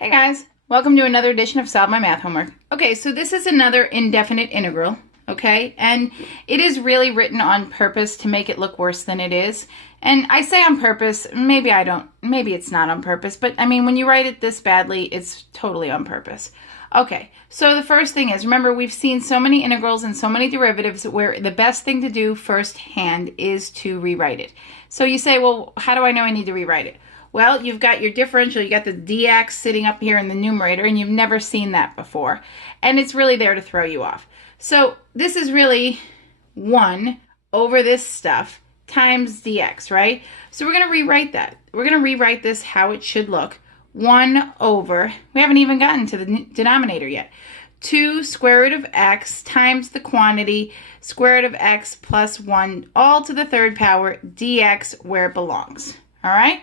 Hey guys, welcome to another edition of Solve My Math Homework. Okay, so this is another indefinite integral, okay? And it is really written on purpose to make it look worse than it is. And I say on purpose, maybe it's not on purpose, but I mean, when you write it this badly, it's totally on purpose. Okay, so the first thing is, remember, we've seen so many integrals and so many derivatives where the best thing to do firsthand is to rewrite it. So you say, well, how do I know I need to rewrite it? Well, you've got your differential, you got the dx sitting up here in the numerator, and you've never seen that before. And it's really there to throw you off. So this is really 1 over this stuff times dx, right? So we're going to rewrite that. We're going to rewrite this how it should look. 1 over, we haven't even gotten to the denominator yet, 2 square root of x times the quantity square root of x plus 1 all to the third power dx where it belongs. All right?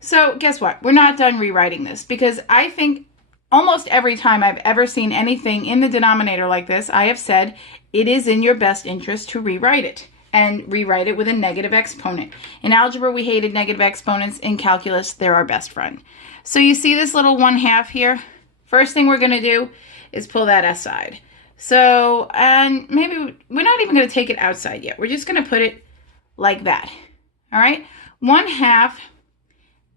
So guess what? We're not done rewriting this, because I think almost every time I've ever seen anything in the denominator like this, I have said it is in your best interest to rewrite it, and rewrite it with a negative exponent. In algebra, we hated negative exponents. In calculus, they're our best friend. So you see this little 1/2 here? First thing we're going to do is pull that aside. So, and maybe we're not even going to take it outside yet. We're just going to put it like that. All right? 1/2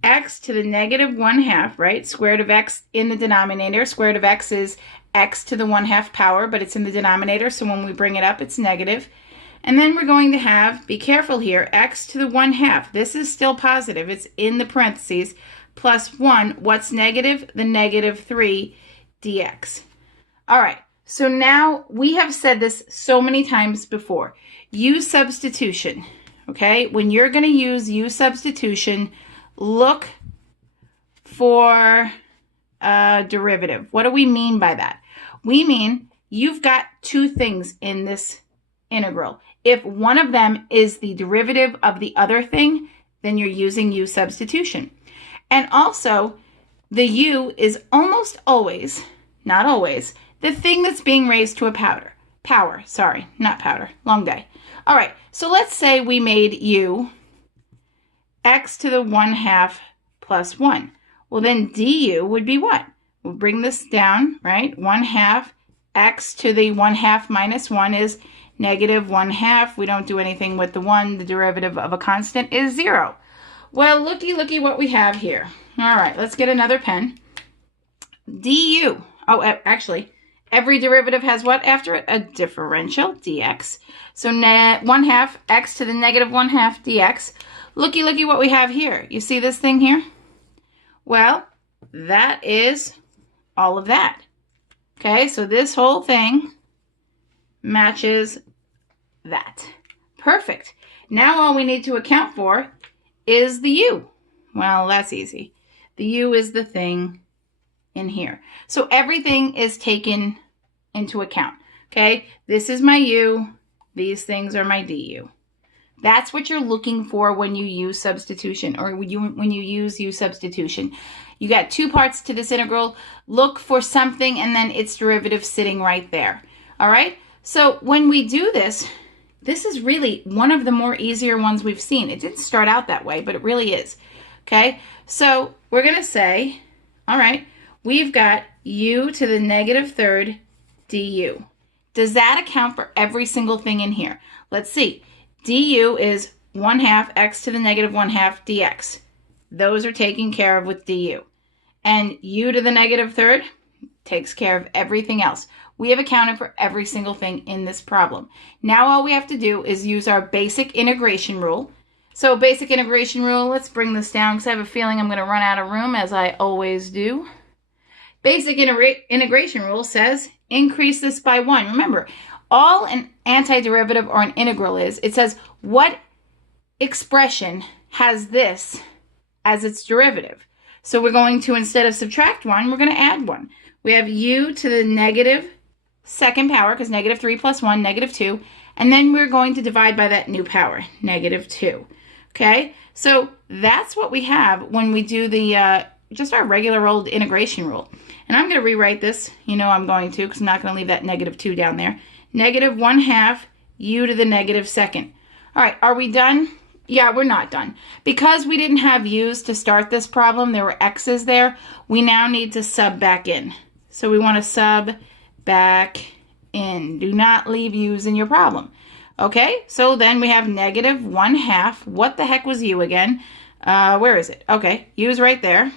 x to the negative 1/2, right? Square root of x in the denominator. Square root of x is x to the 1/2 power, but it's in the denominator, so when we bring it up, it's negative. And then we're going to have, be careful here, x to the 1/2. This is still positive. It's in the parentheses, plus 1. What's negative? The negative 3 dx. All right, so now we have said this so many times before. U-substitution, okay? When you're going to use U-substitution, look for a derivative. What do we mean by that? We mean you've got two things in this integral. If one of them is the derivative of the other thing, then you're using U-substitution. And also, the U is almost always, not always, the thing that's being raised to a power. Sorry, not powder. Long day. All right, so let's say we made U x to the 1/2 plus 1. Well, then du would be what? We'll bring this down, right? 1/2 x to the 1/2 minus 1 is negative 1/2. We don't do anything with the 1. The derivative of a constant is 0. Well, looky what we have here. All right, let's get another pen. Du. Oh, actually, every derivative has what after it? A differential, dx. So 1/2 x to the negative 1/2 dx. Looky what we have here. You see this thing here? Well, that is all of that. Okay, so this whole thing matches that. Perfect. Now all we need to account for is the u. Well, that's easy. The u is the thing in here. So everything is taken into account. Okay, this is my u. These things are my du. That's what you're looking for when you use substitution, or when you use U-substitution. You got two parts to this integral. Look for something and then its derivative sitting right there. All right? So when we do this, this is really one of the more easier ones we've seen. It didn't start out that way, but it really is. Okay? So we're going to say, all right, we've got u to the negative 3rd du. Does that account for every single thing in here? Let's see. Du is 1/2 x to the negative 1/2 dx. Those are taken care of with du. And u to the negative 3rd takes care of everything else. We have accounted for every single thing in this problem. Now all we have to do is use our basic integration rule. So basic integration rule, let's bring this down because I have a feeling I'm going to run out of room, as I always do. Basic integration rule says increase this by 1. Remember, all an antiderivative or an integral is, it says what expression has this as its derivative. So we're going to, instead of subtract 1, we're going to add 1. We have u to the negative 2nd power, because negative 3 plus 1, negative 2. And then we're going to divide by that new power, negative 2. Okay? So that's what we have when we do the just our regular old integration rule. And I'm going to rewrite this. You know I'm going to, because I'm not going to leave that negative 2 down there. Negative 1/2 u to the negative 2nd. All right, are we done? Yeah, we're not done. Because we didn't have u's to start this problem, there were x's there, we now need to sub back in. So we want to sub back in. Do not leave u's in your problem. Okay, so then we have negative 1/2. What the heck was u again? Where is it? Okay, u's right there.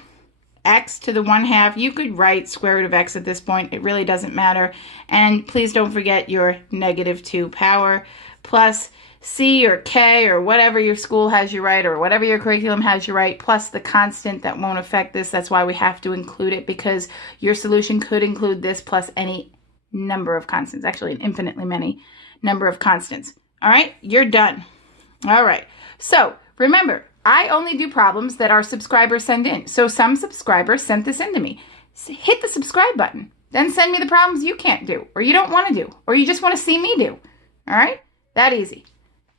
X to the 1/2. You could write square root of x at this point. It really doesn't matter. And please don't forget your -2 power plus C or K or whatever your school has you write or whatever your curriculum has you write, plus the constant that won't affect this. That's why we have to include it, because your solution could include this plus any number of constants, actually an infinitely many number of constants. All right, you're done. All right, so remember, I only do problems that our subscribers send in. So some subscribers sent this in to me. Hit the subscribe button. Then send me the problems you can't do, or you don't want to do, or you just want to see me do. All right, that easy.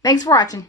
Thanks for watching.